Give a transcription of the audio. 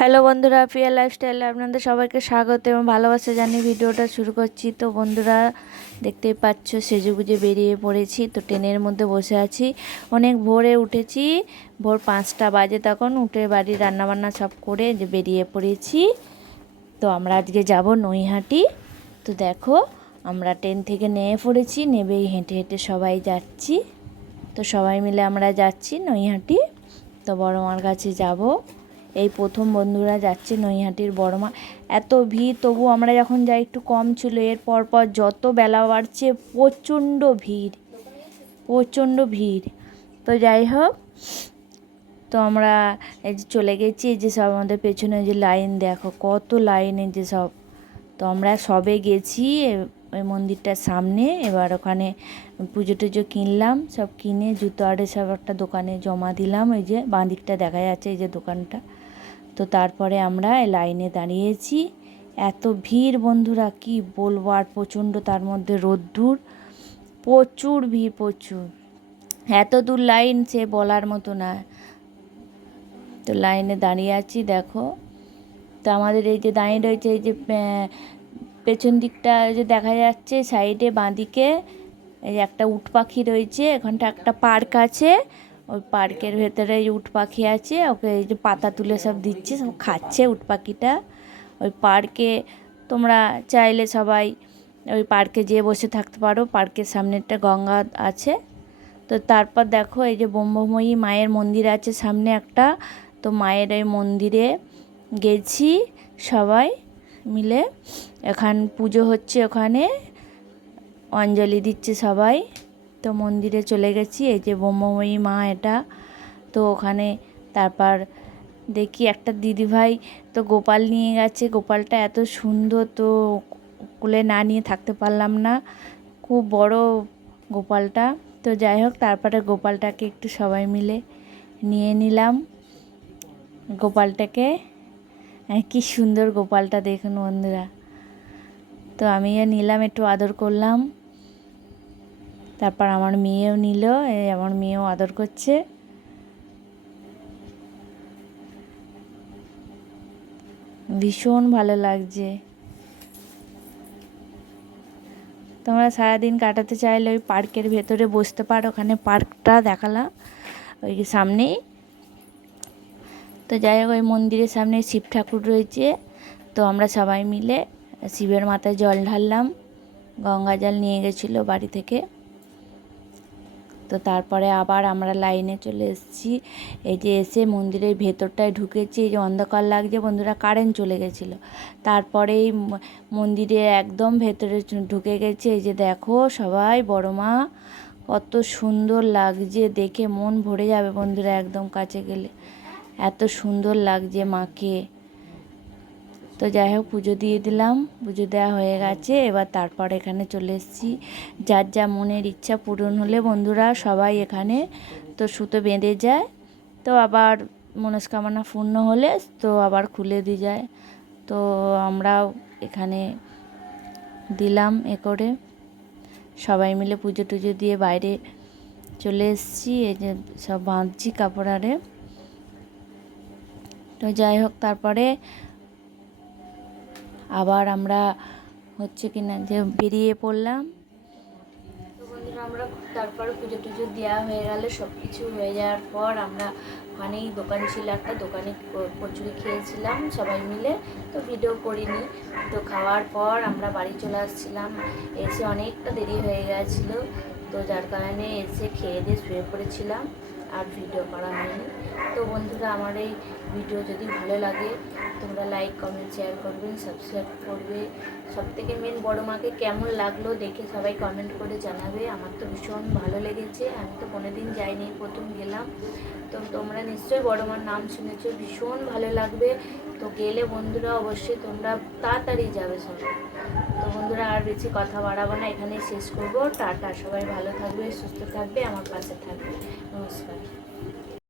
Hello বন্ধুরা, প্রিয়া লাইফস্টাইলে আপনাদের সবাইকে স্বাগত এবং ভালোবাসা জানিয়ে ভিডিওটা শুরু করছি। তো বন্ধুরা, দেখতেই পাচ্ছ সেজেগুজে বেরিয়ে পড়েছি। তো ট্রেনের মধ্যে বসে আছি, অনেক ভোরে উঠেছি, ভোর 5টা বাজে। তখন উঠে বাড়ির রান্নাবান্না সব করে যে বেরিয়ে পড়েছি। তো আমরা আজকে যাব নৈহাটি। তো দেখো, আমরা ট্রেন থেকে নেমে পড়েছি, নেবেই হেঁটে হেঁটে সবাই যাচ্ছি। তো সবাই মিলে আমরা যাচ্ছি নৈহাটি। তো বড় মার কাছে যাব, এই প্রথম বন্ধুরা যাচ্ছে নৈহাটির বড় মা। এত ভিড়, তবু আমরা যখন যাই একটু কম ছিল। এর পর যত বেলা বাড়ছে প্রচণ্ড ভিড়, প্রচণ্ড ভিড়। তো যাই হোক, তো আমরা এই যে চলে গেছি। এই যে সব আমাদের পেছনে যে লাইন, দেখো কত লাইনে যে সব। তো আমরা সবে গেছি ওই মন্দিরটার সামনে। এবার ওখানে পুজো টুজো কিনলাম, সব কিনে জুতো আরে সব একটা দোকানে জমা দিলাম। এই যে বাঁ দিকটা দেখা যাচ্ছে, এই যে দোকানটা। তো তারপরে আমরা লাইনে দাঁড়িয়েছি। এত ভিড় বন্ধুরা, কি বলবো আর, প্রচণ্ড, তার মধ্যে রোদ্দুর, প্রচুর ভিড়, প্রচুর। এত দূর লাইন, সে বলার মতো না। তো লাইনে দাঁড়িয়ে আছি, দেখো। তো আমাদের এই যে দাঁড়িয়ে রয়েছে, এই যে পেছন দিকটা যে দেখা যাচ্ছে সাইডে বাঁদিকে, এই যে একটা উট পাখি রয়েছে। এখানটা একটা পার্ক আছে, ওই পার্কের ভেতরে এই উট পাখি আছে। ওকে এই যে পাতা তুলে সব দিচ্ছে, সব খাচ্ছে উট পাখিটা। ওই পার্কে তোমরা চাইলে সবাই ওই পার্কে যেয়ে বসে থাকতে পারো। পার্কের সামনে একটা গঙ্গা আছে। তো তারপর দেখো, এই যে ব্রহ্মময়ী মায়ের মন্দির আছে সামনে একটা। তো মায়ের ওই মন্দিরে গেছি সবাই মিলে। এখন পুজো হচ্ছে, ওখানে অঞ্জলি দিচ্ছে সবাই। তো মন্দিরে চলে গেছি, এই যে ব্রহ্মময়ী মা এটা। তো ওখানে তারপর দেখি একটা দিদিভাই তো গোপাল নিয়ে গেছে। গোপালটা এত সুন্দর, তো কোলে না নিয়ে থাকতে পারলাম না, খুব বড় গোপালটা। তো যাই হোক, তারপরে গোপালটাকে একটু সবাই মিলে নিয়ে নিলাম গোপালটাকে। কি সুন্দর গোপালটা, দেখুন বন্ধুরা। তো আমিও নিলাম, একটু আদর করলাম। তারপর আমার মেয়েও নিল, আমার মেয়েও আদর করছে। ভীষণ ভালো লাগছে। তোমরা সারাদিন কাটাতে চাইলে ওই পার্কের ভেতরে বসতে পারো, ওখানে পার্কটা দেখালাম ওই সামনেই। তো যাই হোক, ওই মন্দিরের সামনে শিব ঠাকুর রয়েছে। তো আমরা সবাই মিলে শিবের মাথায় জল ঢাললাম, গঙ্গা জল নিয়ে গেছিলো বাড়ি থেকে। তো তারপরে আবার আমরা লাইনে চলে এসেছি। এই যে এসে মন্দিরের ভেতরটায় ঢুকেছি, এই যে অন্ধকার লাগছে বন্ধুরা, কারেন্ট চলে গেছিলো। তারপরেই মন্দিরে একদম ভেতরে ঢুকে গেছে। এই যে দেখো সবাই, বড় মা, কত সুন্দর লাগছে, দেখে মন ভরে যাবে বন্ধুরা একদম কাছে গেলে। এত সুন্দর লাগছে মাকে। তো যাই হোক, পুজো দিয়ে দিলাম, পুজো দেওয়া হয়ে গেছে। এবার তারপর এখানে চলে এসেছি। যার যা মনের ইচ্ছা পূরণ হলে বন্ধুরা সবাই এখানে তো সুতো বেঁধে যায়। তো আবার মনস্কামনা পূর্ণ হলে তো আবার খুলে দিয়ে যায়। তো আমরাও এখানে দিলাম করে, সবাই মিলে পুজো টুজো দিয়ে বাইরে চলে এসেছি। এই যে সব বাঁধছি কাপড় আরে। তো যাই হোক, তারপরে আবার আমরা হচ্ছে কিনা যে বেরিয়ে পড়লাম। তো বন্ধুরা, আমরা তারপরে পুজো টুজো দেওয়া হয়ে গেলে, সব কিছু হয়ে যাওয়ার পর আমরা ওখানেই দোকান ছিল একটা, দোকানে কচুরি খেয়েছিলাম সবাই মিলে। তো ভিডিও করিনি। তো খাওয়ার পর আমরা বাড়ি চলে আসছিলাম। এসে অনেকটা দেরি হয়ে গেছিলো, তো যার কারণে এসে খেয়ে দিয়ে শুয়ে পড়েছিলাম, আর ভিডিও করা হয়নি। তো বন্ধুরা, আমার এই ভিডিও যদি ভালো লাগে তোমরা লাইক কমেন্ট শেয়ার করবেন, সাবস্ক্রাইব করবে। সবথেকে মেন, বড় মাকে কেমন লাগলো দেখে সবাই কমেন্ট করে জানাবে। আমার তো ভীষণ ভালো লেগেছে, আমি তো কোনোদিন যাইনি, প্রথম গেলাম। তো তোমরা নিশ্চয়ই বড় মার নাম শুনেছো, ভীষণ ভালো লাগবে। তো গেলে বন্ধুরা অবশ্যই তোমরা তাড়াতাড়ি যাবে সবাই। তো বন্ধুরা, আর বেশি কথা বাড়াবো না, এখানেই শেষ করবো। টাটা, সবাই ভালো থাকবে, সুস্থ থাকবে, আমার পাশে থাকবে। নমস্কার।